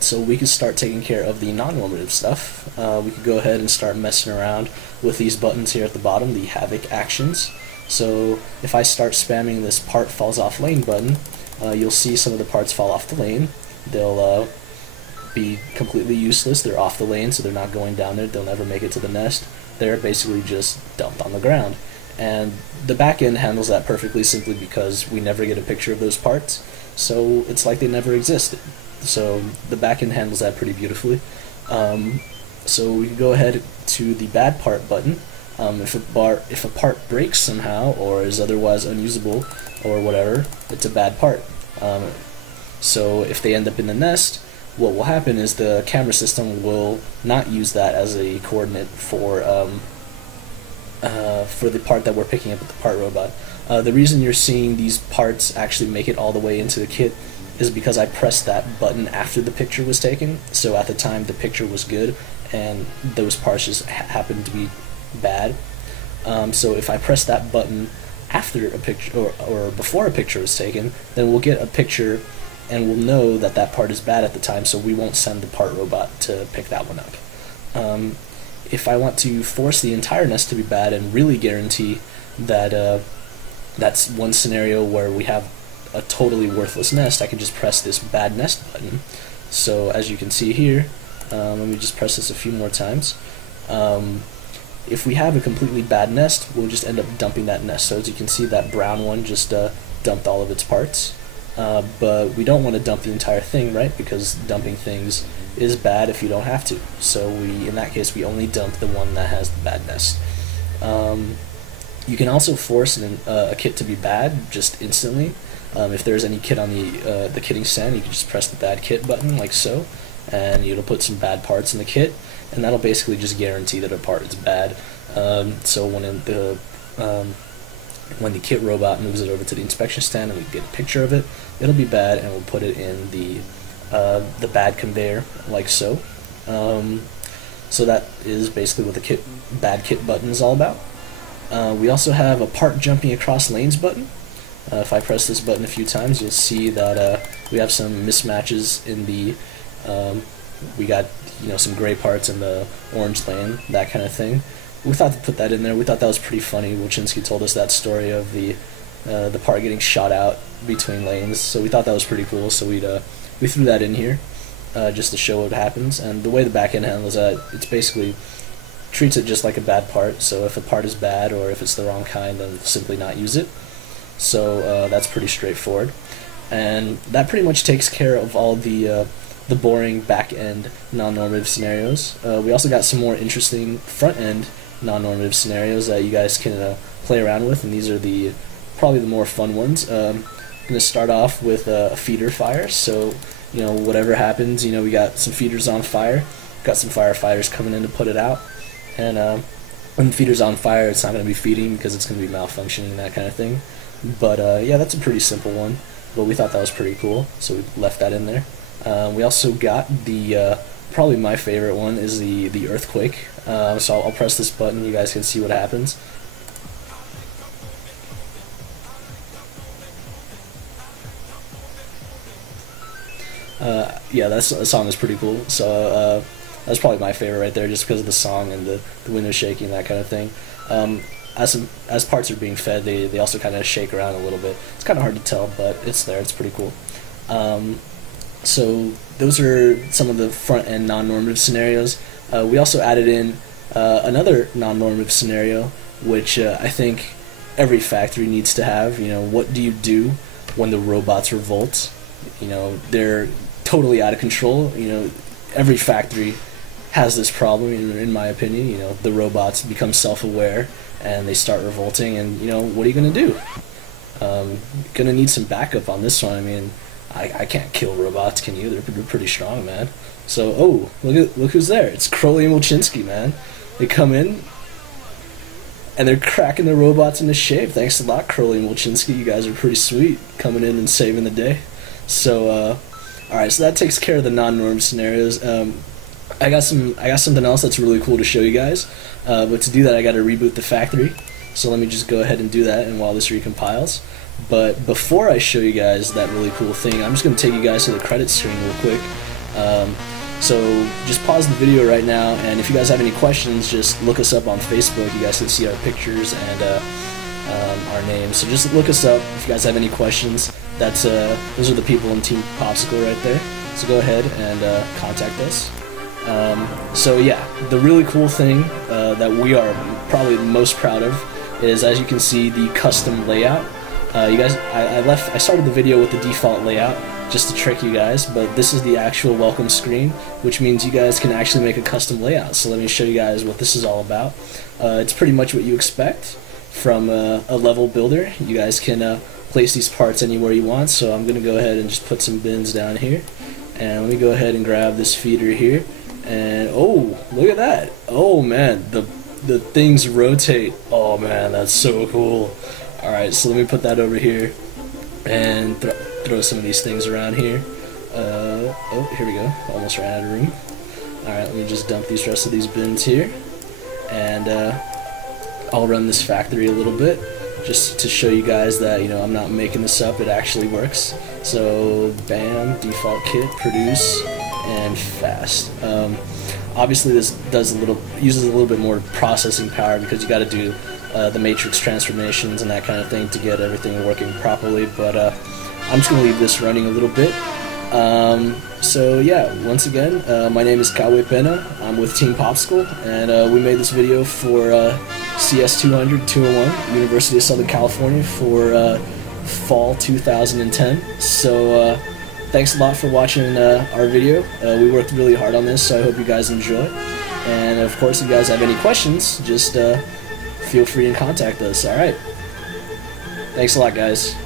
so we could start taking care of the non-normative stuff. We could go ahead and start messing around with these buttons here at the bottom, the havoc actions. So if I start spamming this part falls off lane button, you'll see some of the parts fall off the lane. They'll be completely useless. They're off the lane, so they're not going down there. They'll never make it to the nest. They're basically just dumped on the ground. And the back end handles that perfectly, simply because we never get a picture of those parts, so it's like they never existed. So the back end handles that pretty beautifully. So we can go ahead to the bad part button. If a part breaks somehow or is otherwise unusable or whatever, it's a bad part. So if they end up in the nest, what will happen is the camera system will not use that as a coordinate for the part that we're picking up with the part robot. The reason you're seeing these parts actually make it all the way into the kit is because I pressed that button after the picture was taken. So at the time the picture was good and those parts just happened to be bad. So if I press that button after a picture or before a picture was taken, then we'll get a picture and we'll know that that part is bad at the time, so we won't send the part robot to pick that one up. If I want to force the entire nest to be bad and really guarantee that that's one scenario where we have a totally worthless nest, I can just press this bad nest button. So as you can see here, let me just press this a few more times. If we have a completely bad nest, we'll just end up dumping that nest. So as you can see, that brown one just dumped all of its parts. But we don't want to dump the entire thing, right? Because dumping things is bad if you don't have to. So in that case, we only dump the one that has the bad nest. You can also force a kit to be bad just instantly. If there's any kit on the kitting stand, you can just press the bad kit button like so, and it'll put some bad parts in the kit, and that'll basically just guarantee that a part is bad. So when the kit robot moves it over to the inspection stand and we get a picture of it, it'll be bad, and we'll put it in the bad conveyor like so. So that is basically what the bad kit button is all about. We also have a part jumping across lanes button. If I press this button a few times, you'll see that we have some mismatches in the we got some gray parts in the orange lane, that kind of thing. We thought to put that in there. We thought that was pretty funny. Wojcinski told us that story of the part getting shot out between lanes, so we thought that was pretty cool. So we threw that in here just to show what happens. And the way the back end handles that, it's basically treats it just like a bad part. So if a part is bad or if it's the wrong kind, then simply not use it. So that's pretty straightforward, and that pretty much takes care of all the boring back end non-normative scenarios. We also got some more interesting front end non-normative scenarios that you guys can play around with, and these are probably the more fun ones. I'm gonna start off with a feeder fire. So whatever happens, we got some feeders on fire, got some firefighters coming in to put it out, and when the feeder's on fire, it's not going to be feeding because it's going to be malfunctioning, that kind of thing. But yeah, that's a pretty simple one, but we thought that was pretty cool, so we left that in there. We also got probably my favorite one is the earthquake. So I'll press this button, you guys can see what happens. Yeah, that song is pretty cool. So that's probably my favorite right there, just because of the song and the window shaking, that kind of thing. As parts are being fed, they also kind of shake around a little bit. It's kind of hard to tell, but it's there. It's pretty cool. So those are some of the front end non-normative scenarios. We also added in another non-normative scenario, which I think every factory needs to have. What do you do when the robots revolt? They're totally out of control. Every factory has this problem, in my opinion. The robots become self-aware and they start revolting, and what are you gonna do? Gonna need some backup on this one. I mean, I can't kill robots, can you? They're pretty strong, man. So, oh, look who's there. It's Crowley and Wojcinski, man. They come in and they're cracking the robots into shape. Thanks a lot, Crowley and Wojcinski. You guys are pretty sweet, coming in and saving the day. So, alright, so that takes care of the non-norm scenarios. I got something else that's really cool to show you guys, but to do that I got to reboot the factory. So let me just go ahead and do that, and while this recompiles. But before I show you guys that really cool thing, I'm just going to take you guys to the credits screen real quick. So just pause the video right now, and if you guys have any questions, just look us up on Facebook. You guys can see our pictures and our names. So just look us up if you guys have any questions. Those are the people in Team Popsicle right there. So go ahead and contact us. So yeah, the really cool thing that we are probably most proud of is, as you can see, the custom layout. You guys, I started the video with the default layout just to trick you guys, but this is the actual welcome screen, which means you guys can actually make a custom layout. So let me show you guys what this is all about. It's pretty much what you expect from a level builder. You guys can place these parts anywhere you want, so I'm going to go ahead and just put some bins down here. And let me go ahead and grab this feeder here. And oh, look at that. Oh man, the things rotate. Oh man, that's so cool. Alright, so let me put that over here and throw some of these things around here. Oh, here we go. Almost ran out of room. Alright, let me just dump these rest of these bins here. And I'll run this factory a little bit just to show you guys that, you know, I'm not making this up, it actually works. So, bam, default kit, produce, and fast. Obviously this uses a little bit more processing power because you got to do the matrix transformations and that kind of thing to get everything working properly, but I'm just going to leave this running a little bit. So yeah, once again, my name is Kawe Pena, I'm with Team Popsicle, and we made this video for CS200-201, University of Southern California, for fall 2010. So thanks a lot for watching our video. We worked really hard on this, so I hope you guys enjoy. And of course, if you guys have any questions, just feel free to contact us. Alright. Thanks a lot, guys.